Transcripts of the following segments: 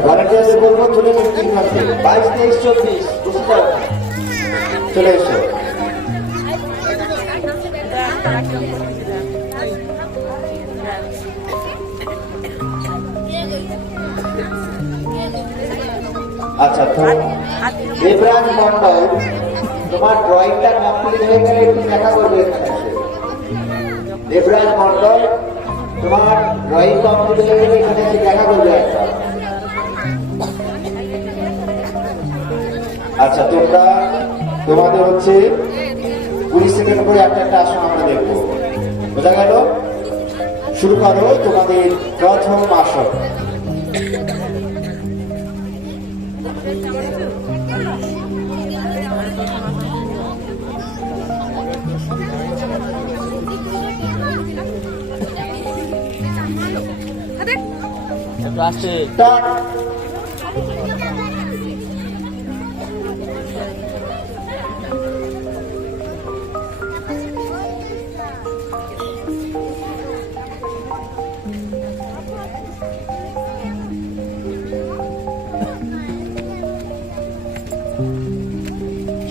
ভলান্টিয়ারদের বলবো চলে এসো 22, 23, 24 বসে যাও, চলে এসো। আচ্ছা, তো দেবরাজ মন্ডল, তোমার ড্রয়িংটা কমপ্লিট হয়ে গেলে একটু দেখা করবে এখানে এসে। দেবরাজ মন্ডল, তোমার ড্রয়িং কমপ্লিট হয়ে গেলে এখানে এসে দেখা করবে একটা। আচ্ছা, তোমরা তোমাদের হচ্ছে 20 সেকেন্ড করে একটা আসন আমরা দেখবো, বোঝা গেল? শুরু করো তোমাদের প্রথম আসন। Start.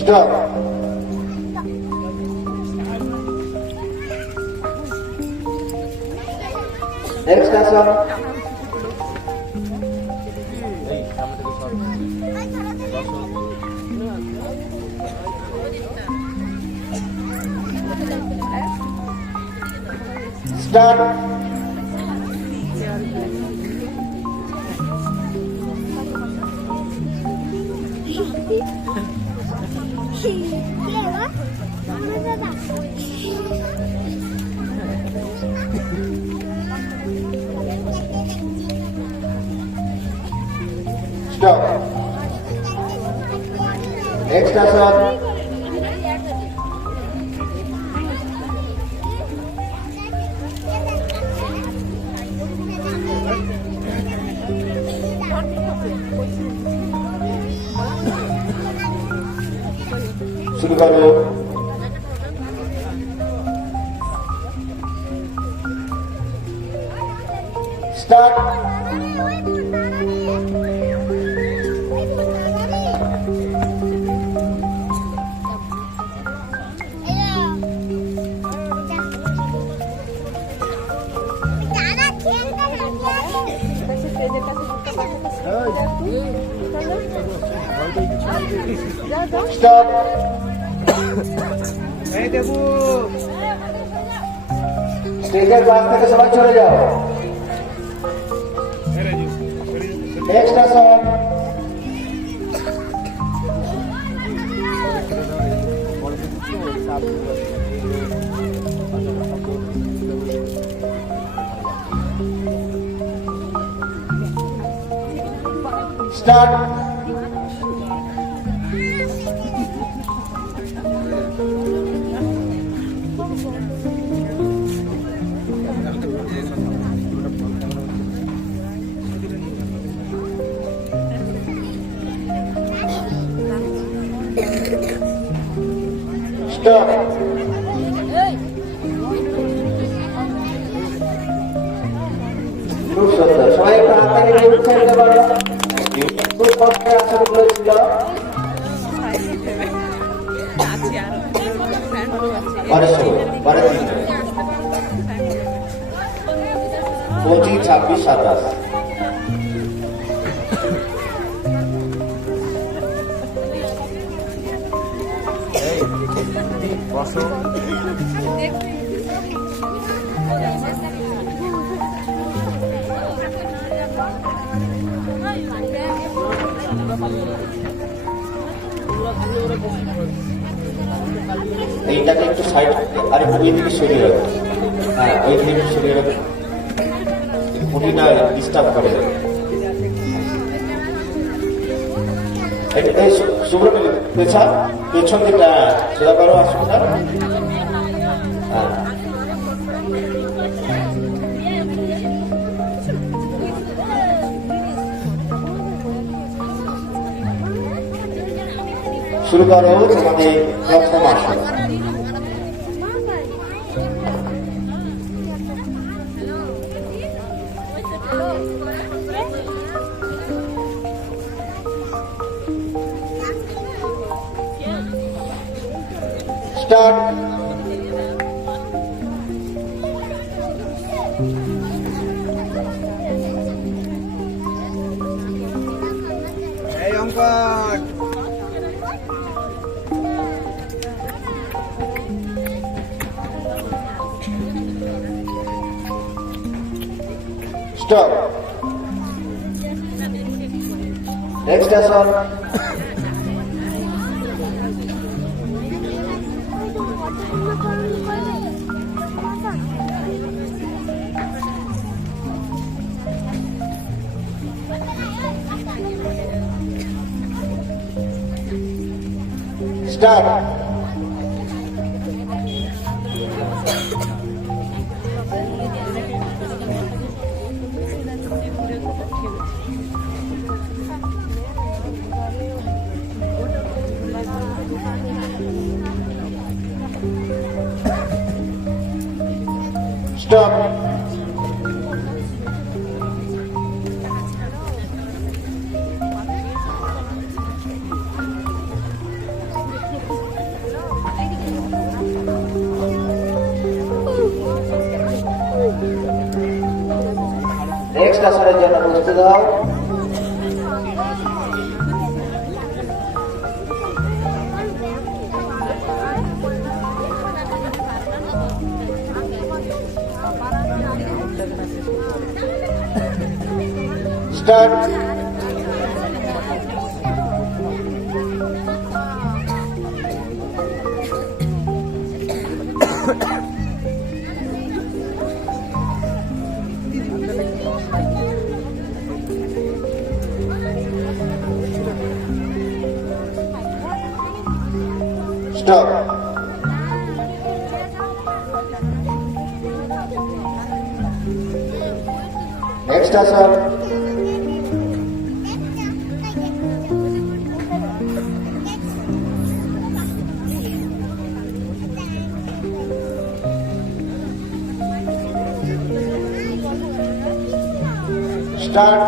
Stop. Next answer. Start. Stop. Next answer. शुरू करो। स्टार्ट। Stop. স্টেজের ক্লাস থেকে সবাই চলে যাও। নেক্সট আসন। স্টার্ট। Stop. খুব সুন্দর, সবাই একটু হাত তালি দিয়ে উৎসাহ দিতে পারো। খুব কষ্ট আসন করেছিল। পরে 25, 26, 27। এইটাকে একটু সাইড, আরে ওই দিকে সরিয়ে রাখো। হ্যাঁ, ওই দিকে সরিয়ে রাখো, খুঁটিটা ডিস্টার্ব করে। শুভ্র পেছন দিকটা সোজা করো, আসুন না। হ্যাঁ, শুরু করো তোমাদের প্রথম আসন। স্টার্ট। এই অঙ্কন stop. Next asana. Start. Stop. Next আসরের জন্য প্রস্তুত হও। Start. Stop. Next asana. Start.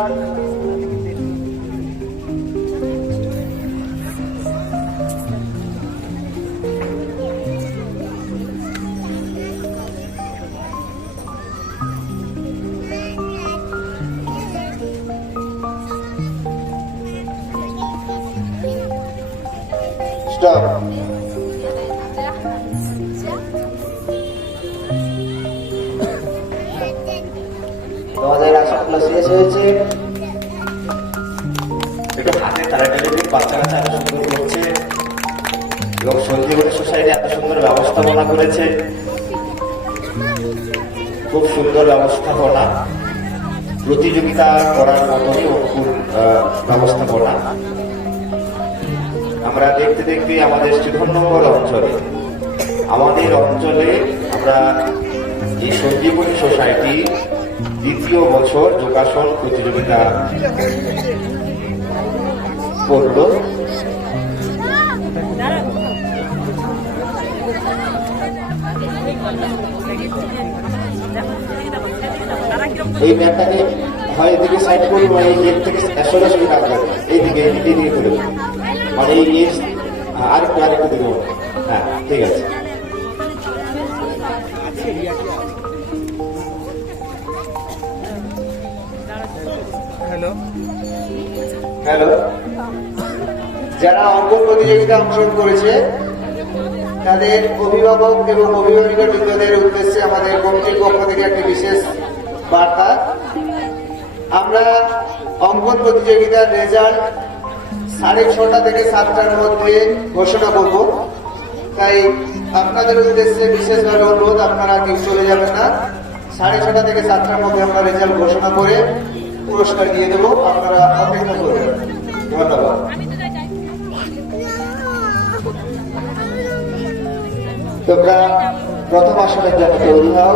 Stop. তোমাদের আসনগুলো শেষ হয়েছে। একটু হাতে তাড়াতাড়ি বাচ্চা কাচ্চা এত সুন্দর করছে এবং সঞ্জীবনী সোসাইটি এত সুন্দর ব্যবস্থাপনা করেছে, খুব সুন্দর ব্যবস্থাপনা, প্রতিযোগিতা করার মতনই অনুকূল ব্যবস্থাপনা। আমরা দেখতে দেখতে আমাদের শ্রীধন্যগর অঞ্চলে আমরা এই সঞ্জীবনী সোসাইটি দ্বিতীয় বছর যোগাসন প্রতিযোগিতা করল। এই ম্যাটটাকে হয় এদিকে সাইড করবো বা এই গেট থেকে সরাসরি রাখবো, এইদিকে করে মানে এই আরেকটু দিকে। হ্যাঁ, ঠিক আছে। হ্যালো হ্যালো, যারা অঙ্কন প্রতিযোগিতা অংশগ্রহণ করেছে তাদের অভিভাবক এবং অভিভাবিকা বৃন্দদের উদ্দেশ্যে আমাদের কমিটির পক্ষ থেকে একটি বিশেষ বার্তা। আমরা অঙ্কন প্রতিযোগিতার রেজাল্ট 6:30 থেকে 7টার মধ্যে ঘোষণা করব, তাই আপনাদের উদ্দেশ্যে বিশেষভাবে অনুরোধ, আপনারা কেউ চলে যাবেন না। 6:30 থেকে 7টার মধ্যে আমরা রেজাল্ট ঘোষণা করে পুরস্কার দিয়ে দেবো, আপনারা অপেক্ষা করবেন। ধন্যবাদ। তোমরা প্রথম আসনের জন্য তৈরি হও।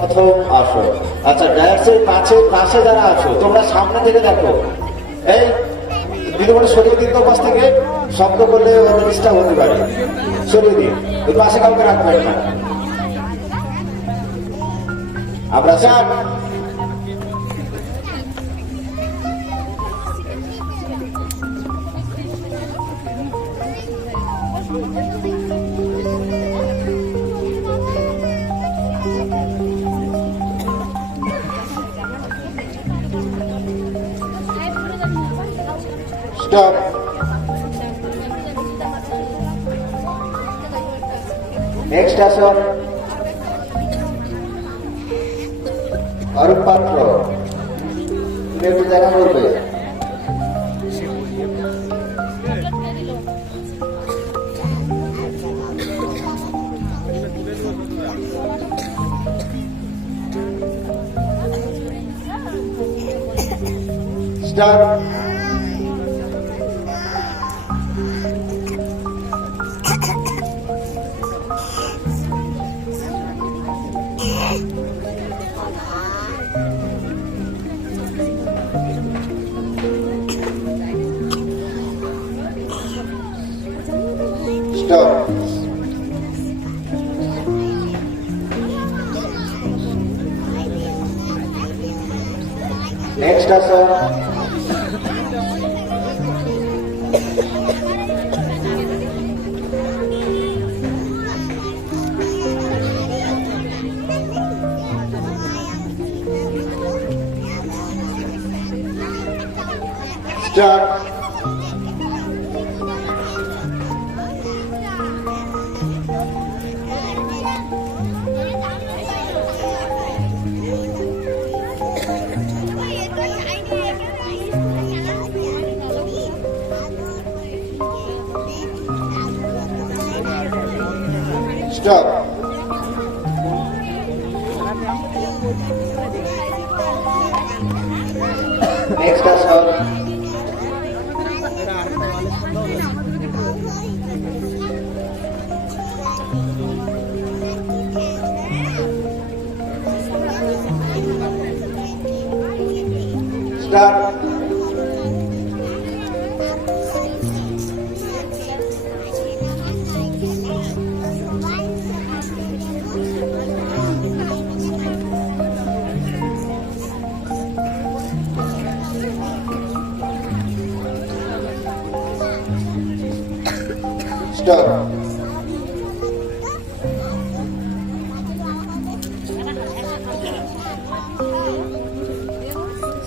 প্রথম আসন। আচ্ছা, ডায়াসের পাশে যারা আছো তোমরা সামনে থেকে দেখো। এই দিদিমণি সরিয়ে দিন তো পাশ থেকে, শব্দ করলে ডিস্টার্ব হতে পারে, সরিয়ে দিন। ওই পাশে কাউকে রাখবেন না। আমরা স্টপ। নেক্সট আসন অরূপ পাত্র, তুমি একটু দেখা করবে। Stop. Stop. Next asana start. Stop. Next asana start. Stop.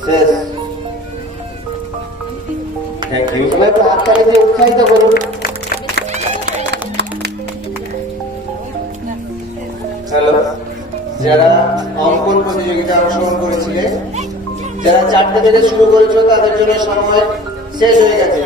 শেষ। Thank you. সবাই একটু হাততালি দিয়ে উৎসাহিত করুন। হ্যালো, যারা অঙ্কন প্রতিযোগিতায় অংশগ্রহণ করেছিলে, যারা 4টে থেকে শুরু করেছো তাদের জন্য সময় শেষ হয়ে গেছে।